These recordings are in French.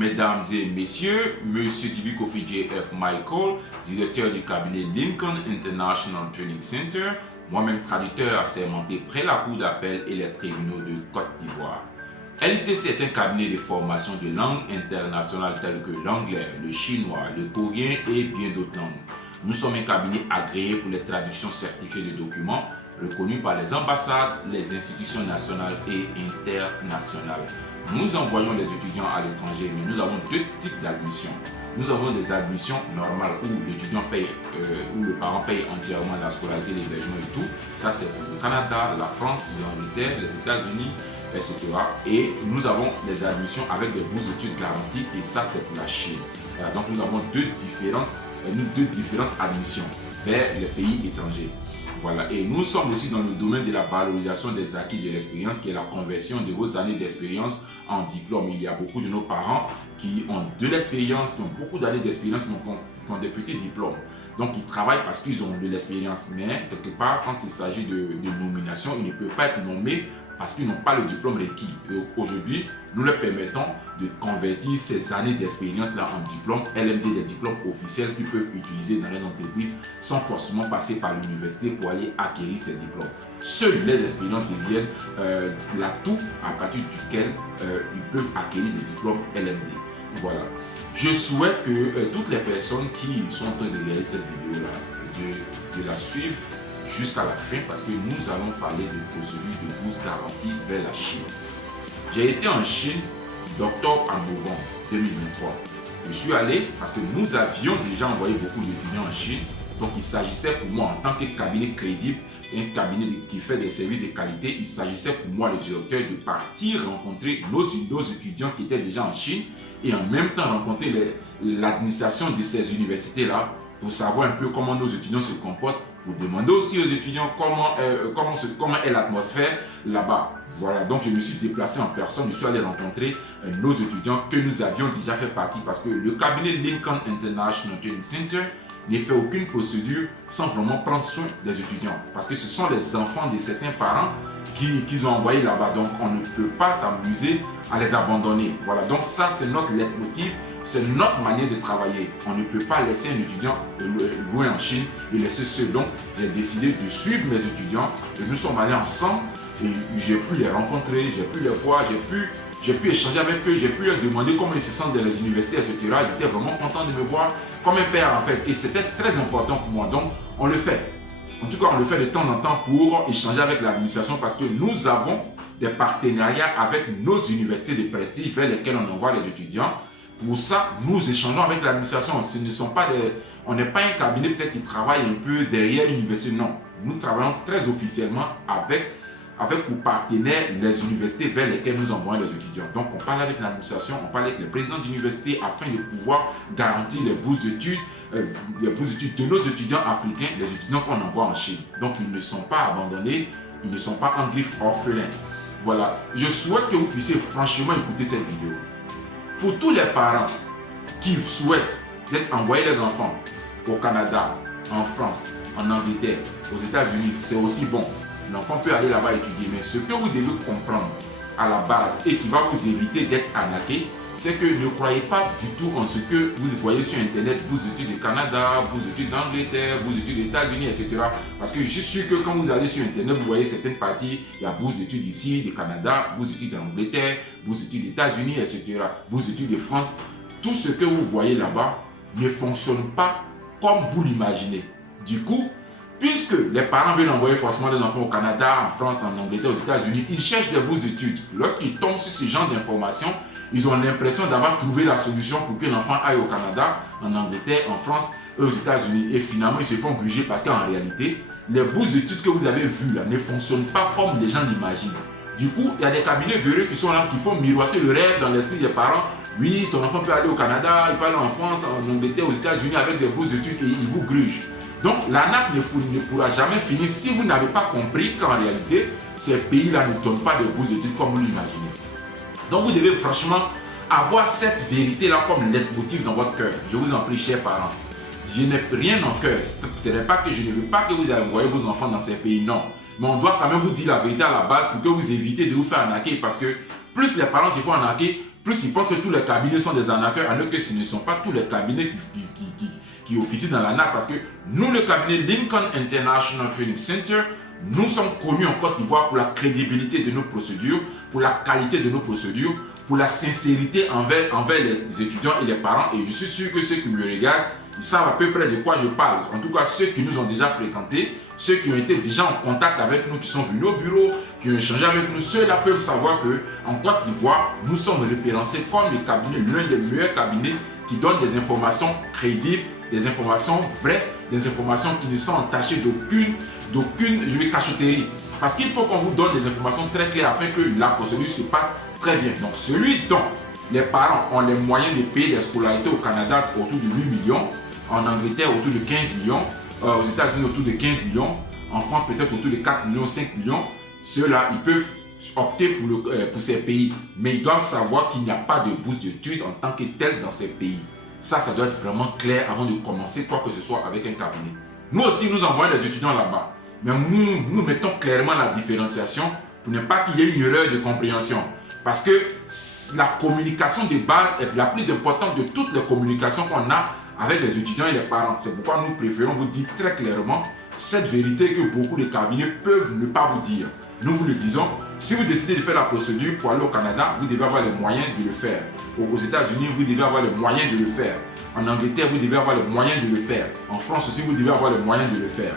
mesdames et messieurs, Monsieur Tibi Kofi J.F. Michael, directeur du cabinet Lincoln International Training Center, moi-même traducteur assermenté près la cour d'appel et les tribunaux de Côte d'Ivoire. LITC est un cabinet de formation de langues internationales telles que l'anglais, le chinois, le coréen et bien d'autres langues. Nous sommes un cabinet agréé pour les traductions certifiées de documents, reconnu par les ambassades, les institutions nationales et internationales. Nous envoyons les étudiants à l'étranger, mais nous avons deux types d'admissions. Nous avons des admissions normales où l'étudiant paye, où le parent paye entièrement la scolarité, l'hébergement et tout. Ça, c'est pour le Canada, la France, l'Angleterre, les États-Unis, etc. Et nous avons des admissions avec des bourses d'études garanties et ça, c'est pour la Chine. Voilà, donc nous avons deux différentes admissions vers les pays étrangers. Voilà. Et nous sommes aussi dans le domaine de la valorisation des acquis de l'expérience, qui est la conversion de vos années d'expérience en diplôme. Il y a beaucoup de nos parents qui ont de l'expérience, qui ont beaucoup d'années d'expérience, mais qui ont des petits diplômes. Donc, ils travaillent parce qu'ils ont de l'expérience. Mais, quelque part, quand il s'agit de nomination, ils ne peuvent pas être nommés parce qu'ils n'ont pas le diplôme requis. Et aujourd'hui, nous leur permettons de convertir ces années d'expérience-là en diplômes LMD, des diplômes officiels qu'ils peuvent utiliser dans les entreprises sans forcément passer par l'université pour aller acquérir ces diplômes. Seules les expériences deviennent l'atout à partir duquel ils peuvent acquérir des diplômes LMD. Voilà. Je souhaite que toutes les personnes qui sont en train de regarder cette vidéo-là, de la suivre jusqu'à la fin, parce que nous allons parler de procédure de bourse garantie vers la Chine. J'ai été en Chine d'octobre à novembre 2023. Je suis allé parce que nous avions déjà envoyé beaucoup d'étudiants en Chine. Donc il s'agissait pour moi, en tant que cabinet crédible, un cabinet qui fait des services de qualité, il s'agissait pour moi, le directeur, de partir rencontrer nos étudiants qui étaient déjà en Chine et en même temps rencontrer l'administration de ces universités-là pour savoir un peu comment nos étudiants se comportent, pour demander aussi aux étudiants comment est l'atmosphère là-bas. Voilà, donc je me suis déplacé en personne, je suis allé rencontrer nos étudiants que nous avions déjà fait partie parce que le cabinet Lincoln International Training Center ne fait aucune procédure sans vraiment prendre soin des étudiants parce que ce sont les enfants de certains parents qu'ils ont envoyés là-bas, donc on ne peut pas s'amuser à les abandonner. Voilà, donc ça c'est notre leitmotiv. C'est notre manière de travailler. On ne peut pas laisser un étudiant loin en Chine et laisser seul. Donc, j'ai décidé de suivre mes étudiants et nous sommes allés ensemble et j'ai pu les rencontrer, j'ai pu les voir, j'ai pu échanger avec eux, j'ai pu leur demander comment ils se sentent dans les universités, etc. J'étais vraiment content de me voir comme un père en fait et c'était très important pour moi. Donc, on le fait. En tout cas, on le fait de temps en temps pour échanger avec l'administration parce que nous avons des partenariats avec nos universités de prestige vers lesquelles on envoie les étudiants. Pour ça, nous échangeons avec l'administration. On n'est pas un cabinet peut-être qui travaille un peu derrière l'université. Non, nous travaillons très officiellement avec pour partenaires les universités vers lesquelles nous envoyons les étudiants. Donc, on parle avec l'administration, on parle avec les présidents d'université afin de pouvoir garantir les bourses d'études de nos étudiants africains, les étudiants qu'on envoie en Chine. Donc, ils ne sont pas abandonnés, ils ne sont pas en griffe orphelins. Voilà. Je souhaite que vous puissiez franchement écouter cette vidéo. Pour tous les parents qui souhaitent peut-être envoyer les enfants au Canada, en France, en Angleterre, aux États-Unis, c'est aussi bon. L'enfant peut aller là-bas étudier, mais ce que vous devez comprendre à la base et qui va vous éviter d'être arnaqué, c'est que ne croyez pas du tout en ce que vous voyez sur Internet, bourse d'études du Canada, bourse d'études d'Angleterre, bourse d'études des États-Unis, etc. Parce que je suis sûr que quand vous allez sur Internet, vous voyez certaines parties, il y a bourse d'études ici, du Canada, bourse d'études d'Angleterre, bourse d'études des États-Unis, etc. Bourse d'études de France. Tout ce que vous voyez là-bas ne fonctionne pas comme vous l'imaginez. Du coup, puisque les parents veulent envoyer forcément des enfants au Canada, en France, en Angleterre, aux États-Unis, ils cherchent des bourses d'études. Lorsqu'ils tombent sur ce genre d'informations, ils ont l'impression d'avoir trouvé la solution pour que l'enfant aille au Canada, en Angleterre, en France et aux États-Unis. Et finalement, ils se font gruger parce qu'en réalité, les bourses d'études que vous avez vues là ne fonctionnent pas comme les gens l'imaginent. Du coup, il y a des cabinets véreux qui sont là, qui font miroiter le rêve dans l'esprit des parents. Oui, ton enfant peut aller au Canada, il peut aller en France, en Angleterre, aux États-Unis avec des bourses d'études et ils vous grugent. Donc, l'arnaque ne pourra jamais finir si vous n'avez pas compris qu'en réalité, ces pays-là ne donnent pas de bourses d'études comme vous l'imaginez. Donc, vous devez franchement avoir cette vérité-là comme leitmotiv dans votre cœur. Je vous en prie, chers parents. Je n'ai rien en cœur. Ce n'est pas que je ne veux pas que vous envoyez vos enfants dans ces pays, non. Mais on doit quand même vous dire la vérité à la base pour que vous évitez de vous faire arnaquer. Parce que plus les parents se font arnaquer, plus ils pensent que tous les cabinets sont des arnaqueurs, alors que ce ne sont pas tous les cabinets qui officient dans l'arnaque. Parce que nous, le cabinet Lincoln International Training Center, nous sommes connus en Côte d'Ivoire pour la crédibilité de nos procédures, pour la qualité de nos procédures, pour la sincérité envers les étudiants et les parents. Et je suis sûr que ceux qui me regardent, ils savent à peu près de quoi je parle. En tout cas, ceux qui nous ont déjà fréquentés, ceux qui ont été déjà en contact avec nous, qui sont venus au bureau, qui ont échangé avec nous, ceux-là peuvent savoir qu'en Côte d'Ivoire, nous sommes référencés comme le cabinet, l'un des meilleurs cabinets qui donne des informations crédibles, des informations vraies, des informations qui ne sont entachées d'aucune cachotterie. Parce qu'il faut qu'on vous donne des informations très claires afin que la procédure se passe très bien. Donc celui dont les parents ont les moyens de payer des scolarités au Canada autour de 8 millions, en Angleterre autour de 15 millions, aux États-Unis autour de 15 millions, en France peut-être autour de 4 millions, 5 millions, ceux-là, ils peuvent opter pour ces pays. Mais ils doivent savoir qu'il n'y a pas de bourse d'études en tant que tel dans ces pays. Ça doit être vraiment clair avant de commencer quoi que ce soit avec un cabinet. Nous aussi, nous envoyons des étudiants là-bas. Mais nous mettons clairement la différenciation pour ne pas qu'il y ait une erreur de compréhension. Parce que la communication de base est la plus importante de toutes les communications qu'on a avec les étudiants et les parents. C'est pourquoi nous préférons vous dire très clairement cette vérité que beaucoup de cabinets peuvent ne pas vous dire. Nous vous le disons, si vous décidez de faire la procédure pour aller au Canada, vous devez avoir les moyens de le faire. Aux États-Unis, vous devez avoir les moyens de le faire. En Angleterre, vous devez avoir les moyens de le faire. En France aussi, vous devez avoir les moyens de le faire.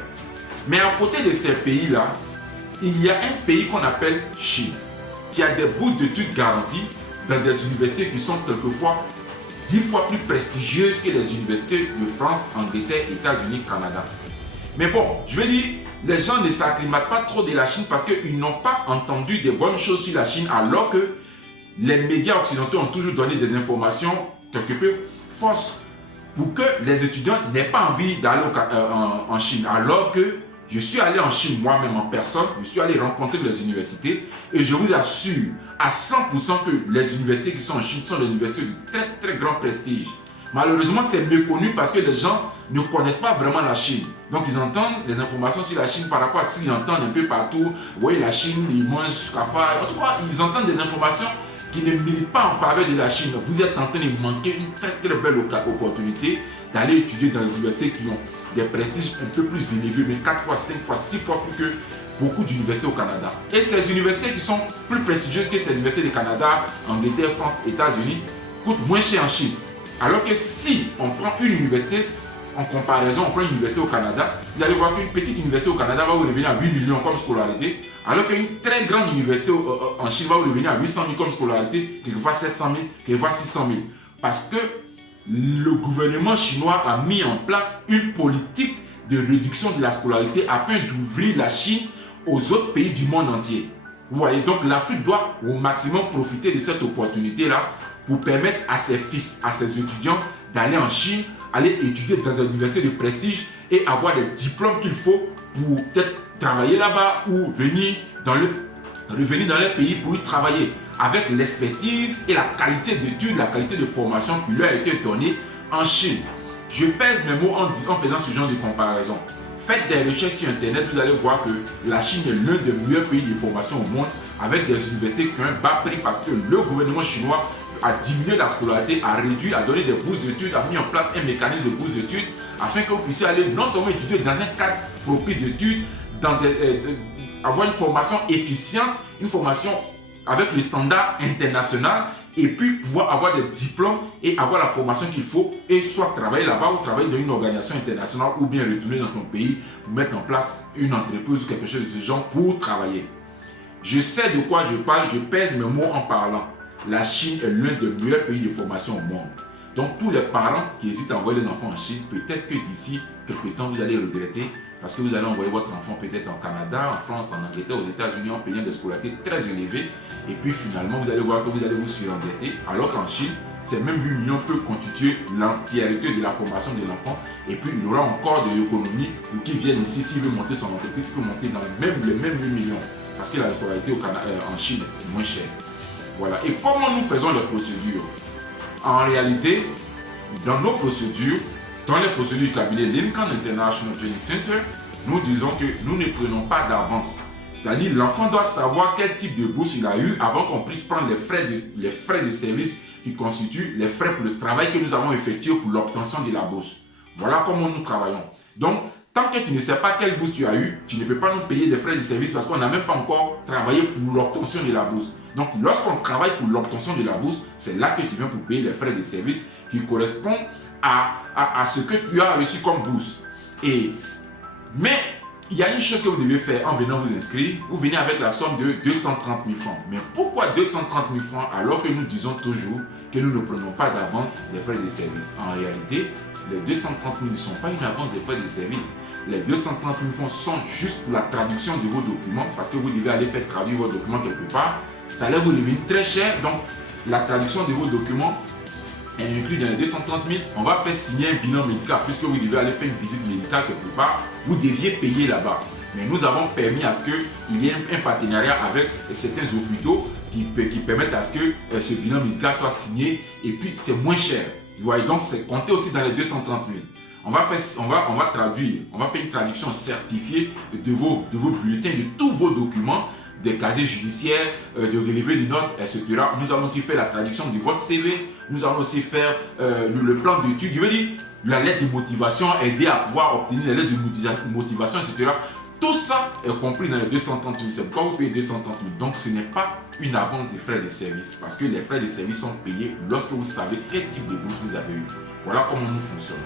Mais à côté de ces pays-là, il y a un pays qu'on appelle Chine, qui a des bourses d'études garanties dans des universités qui sont quelquefois 10 fois plus prestigieuses que les universités de France, Angleterre, États-Unis, Canada. Mais bon, je veux dire, les gens ne s'acclimatent pas trop de la Chine parce qu'ils n'ont pas entendu des bonnes choses sur la Chine, alors que les médias occidentaux ont toujours donné des informations quelque peu fausses pour que les étudiants n'aient pas envie d'aller en Chine. Alors que je suis allé en Chine moi-même en personne, je suis allé rencontrer les universités et je vous assure à 100% que les universités qui sont en Chine sont des universités de très très grand prestige. Malheureusement, c'est méconnu parce que les gens ne connaissent pas vraiment la Chine. Donc, ils entendent les informations sur la Chine par rapport à ce qu'ils entendent un peu partout. Vous voyez, la Chine, ils mangent cafard. En tout cas, ils entendent des informations qui ne militent pas en faveur de la Chine. Vous êtes en train de manquer une très très belle opportunité d'aller étudier dans les universités qui ont des prestiges un peu plus élevés, mais 4 fois, 5 fois, 6 fois plus que beaucoup d'universités au Canada. Et ces universités qui sont plus prestigieuses que ces universités du Canada, Angleterre, France, États-Unis, coûtent moins cher en Chine. Alors que si on prend une université, en comparaison, on prend une université au Canada, vous allez voir qu'une petite université au Canada va vous revenir à 8 millions comme scolarité, alors qu'une très grande université en Chine va vous revenir à 800 000 comme scolarité, quelquefois 700 000, quelquefois 600 000. Parce que le gouvernement chinois a mis en place une politique de réduction de la scolarité afin d'ouvrir la Chine aux autres pays du monde entier. Vous voyez, donc l'Afrique doit au maximum profiter de cette opportunité-là pour permettre à ses fils, à ses étudiants d'aller en Chine, aller étudier dans une université de prestige et avoir les diplômes qu'il faut pour peut-être travailler là-bas ou revenir dans leur pays pour y travailler avec l'expertise et la qualité d'études, la qualité de formation qui leur a été donnée en Chine. Je pèse mes mots en faisant ce genre de comparaison. Faites des recherches sur Internet, vous allez voir que la Chine est l'un des meilleurs pays de formation au monde avec des universités qui ont un bas prix parce que le gouvernement chinois a diminué la scolarité, a réduit, a donné des bourses d'études, a mis en place un mécanisme de bourses d'études afin que vous puissiez aller non seulement étudier dans un cadre propice d'études, avoir une formation efficiente, une formation avec le standard international et puis pouvoir avoir des diplômes et avoir la formation qu'il faut et soit travailler là-bas ou travailler dans une organisation internationale ou bien retourner dans ton pays pour mettre en place une entreprise ou quelque chose de ce genre pour travailler. Je sais de quoi je parle, je pèse mes mots en parlant. La Chine est l'un des meilleurs pays de formation au monde. Donc tous les parents qui hésitent à envoyer les enfants en Chine, peut-être que d'ici quelques temps vous allez regretter parce que vous allez envoyer votre enfant peut-être en Canada, en France, en Angleterre, aux États-Unis en payant des scolarités très élevées et puis finalement vous allez voir que vous allez vous surendetter alors qu'en Chine, ces mêmes 8 millions peuvent constituer l'entièreté de la formation de l'enfant et puis il aura encore de l'économie pour qu'il vienne ici, s'il veut monter son entreprise, il peut monter dans les mêmes 8 millions parce que la scolarité en Chine est moins chère. Voilà. Et comment nous faisons les procédures? En réalité, dans nos procédures, dans les procédures du cabinet Lincoln International Training Center, nous disons que nous ne prenons pas d'avance. C'est-à-dire, l'enfant doit savoir quel type de bourse il a eu avant qu'on puisse prendre les frais de service qui constituent les frais pour le travail que nous avons effectué pour l'obtention de la bourse. Voilà comment nous travaillons. Donc, tant que tu ne sais pas quelle bourse tu as eu, tu ne peux pas nous payer des frais de service parce qu'on n'a même pas encore travaillé pour l'obtention de la bourse. Donc, lorsqu'on travaille pour l'obtention de la bourse, c'est là que tu viens pour payer les frais de service qui correspondent à ce que tu as reçu comme bourse. Mais, il y a une chose que vous devez faire en venant vous inscrire. Vous venez avec la somme de 230 000 francs. Mais pourquoi 230 000 francs alors que nous disons toujours que nous ne prenons pas d'avance des frais de service? En réalité, les 230 000 ne sont pas une avance des frais de service. Les 230 000 francs sont juste pour la traduction de vos documents parce que vous devez aller faire traduire vos documents quelque part. Ça allait vous devenir très cher. Donc, la traduction de vos documents est inclus dans les 230 000, on va faire signer un bilan médical puisque vous devez aller faire une visite médicale quelque part, vous deviez payer là-bas. Mais nous avons permis à ce qu'il y ait un partenariat avec certains hôpitaux qui permettent à ce que ce bilan médical soit signé et puis c'est moins cher. Vous voyez, donc c'est compté aussi dans les 230 000. On va traduire, on va faire une traduction certifiée de vos bulletins, de tous vos documents, des casiers judiciaires, de relevés de notes, etc. Nous allons aussi faire la traduction de votre CV. Nous allons aussi faire le plan d'études. Je veux dire, la lettre de motivation, aider à pouvoir obtenir la lettre de motivation, etc. Tout ça est compris dans les 230 000. C'est pourquoi vous payez 230 000. Donc, ce n'est pas une avance des frais de service. Parce que les frais de service sont payés lorsque vous savez quel type de bourse vous avez eu. Voilà comment nous fonctionnons.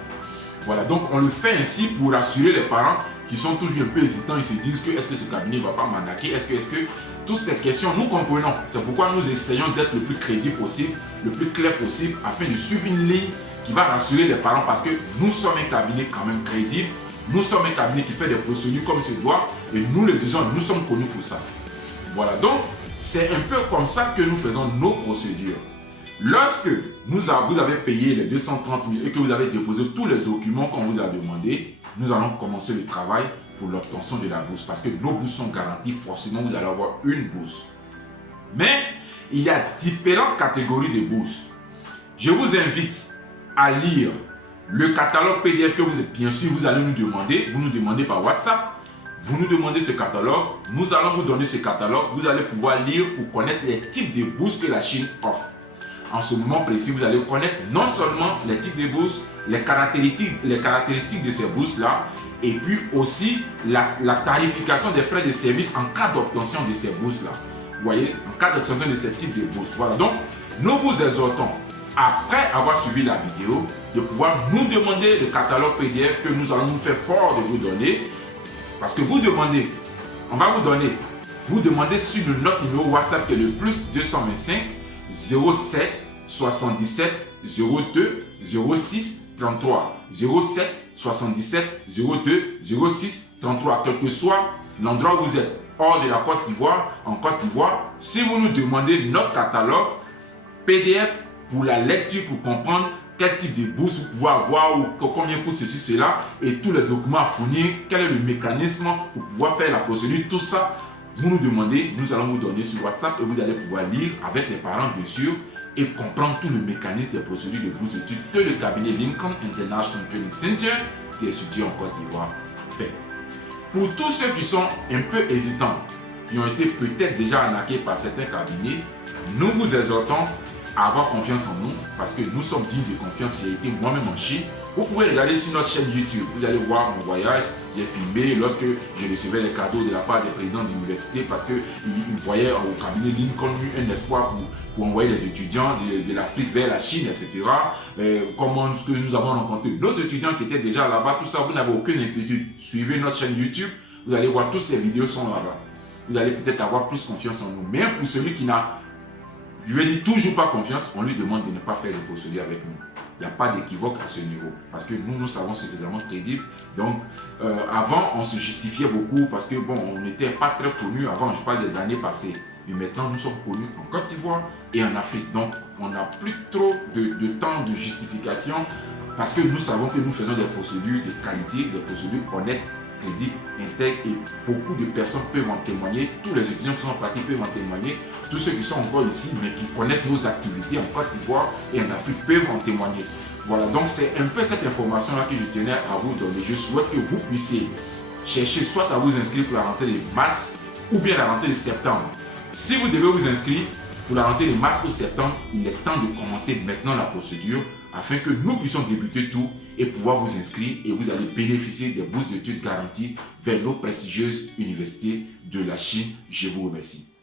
Voilà, donc on le fait ainsi pour rassurer les parents qui sont toujours un peu hésitants. Ils se disent que est-ce que ce cabinet ne va pas m'arnaquer? Est-ce que toutes ces questions, nous comprenons. C'est pourquoi nous essayons d'être le plus crédible possible, le plus clair possible, afin de suivre une ligne qui va rassurer les parents parce que nous sommes un cabinet quand même crédible. Nous sommes un cabinet qui fait des procédures comme se doit et nous le disons, nous sommes connus pour ça. Voilà, donc c'est un peu comme ça que nous faisons nos procédures. Lorsque vous avez payé les 230 000 et que vous avez déposé tous les documents qu'on vous a demandé, nous allons commencer le travail pour l'obtention de la bourse. Parce que nos bourses sont garanties, forcément vous allez avoir une bourse. Mais il y a différentes catégories de bourses. Je vous invite à lire le catalogue PDF que bien sûr vous allez nous demander. Vous nous demandez par WhatsApp. Vous nous demandez ce catalogue. Nous allons vous donner ce catalogue. Vous allez pouvoir lire pour connaître les types de bourses que la Chine offre. En ce moment précis, vous allez connaître non seulement les types de bourses, les caractéristiques de ces bourses-là, et puis aussi la tarification des frais de service en cas d'obtention de ces bourses-là. Vous voyez, en cas d'obtention de ce type de bourses. Voilà, donc nous vous exhortons, après avoir suivi la vidéo, de pouvoir nous demander le catalogue PDF que nous allons nous faire fort de vous donner. Parce que vous demandez, on va vous demandez sur notre numéro WhatsApp qui est le plus 225 07 77 02 06 33 07 77 02 06 33. Quel que soit l'endroit où vous êtes, hors de la Côte d'Ivoire, en Côte d'Ivoire, si vous nous demandez notre catalogue PDF pour la lecture, pour comprendre quel type de bourse vous pouvez avoir ou combien coûte ceci, cela et tous les documents à fournir, quel est le mécanisme pour pouvoir faire la procédure, tout ça, vous nous demandez, nous allons vous donner sur WhatsApp et vous allez pouvoir lire avec les parents bien sûr et comprendre tout le mécanisme des procédures de bourse d'études que le cabinet Lincoln International Training Center qui est situé en Côte d'Ivoire fait. Pour tous ceux qui sont un peu hésitants, qui ont été peut-être déjà arnaqués par certains cabinets, nous vous exhortons à avoir confiance en nous parce que nous sommes dignes de confiance. J'ai été moi-même en Chine. Vous pouvez regarder sur notre chaîne YouTube. Vous allez voir mon voyage. J'ai filmé lorsque je recevais les cadeaux de la part des présidents de l'université parce qu'ils voyaient au cabinet Lincoln un espoir pour envoyer les étudiants de l'Afrique vers la Chine, etc. Comment ce que nous avons rencontré nos étudiants qui étaient déjà là-bas, tout ça, vous n'avez aucune inquiétude. Suivez notre chaîne YouTube. Vous allez voir, toutes ces vidéos sont là-bas. Vous allez peut-être avoir plus confiance en nous. Mais pour celui qui n'a, je vais dire toujours pas confiance, on lui demande de ne pas faire de procédure avec nous. Il n'y a pas d'équivoque à ce niveau. Parce que nous savons suffisamment crédibles. Donc, avant, on se justifiait beaucoup parce que, bon, on n'était pas très connus. Avant, je parle des années passées. Mais maintenant, nous sommes connus en Côte d'Ivoire et en Afrique. Donc, on n'a plus trop de temps de justification parce que nous savons que nous faisons des procédures de qualité, des procédures honnêtes, crédibles, intègres et beaucoup de personnes peuvent en témoigner. Tous les étudiants qui sont partis peuvent en témoigner. Tous ceux qui sont encore ici mais qui connaissent nos activités en Côte d'Ivoire et en Afrique peuvent en témoigner. Voilà, donc c'est un peu cette information-là que je tenais à vous donner. Je souhaite que vous puissiez chercher soit à vous inscrire pour la rentrée de mars ou bien la rentrée de septembre. Si vous devez vous inscrire pour la rentrée de mars ou septembre, il est temps de commencer maintenant la procédure afin que nous puissions débuter tout et pouvoir vous inscrire et vous allez bénéficier des bourses d'études garanties vers nos prestigieuses universités de la Chine. Je vous remercie.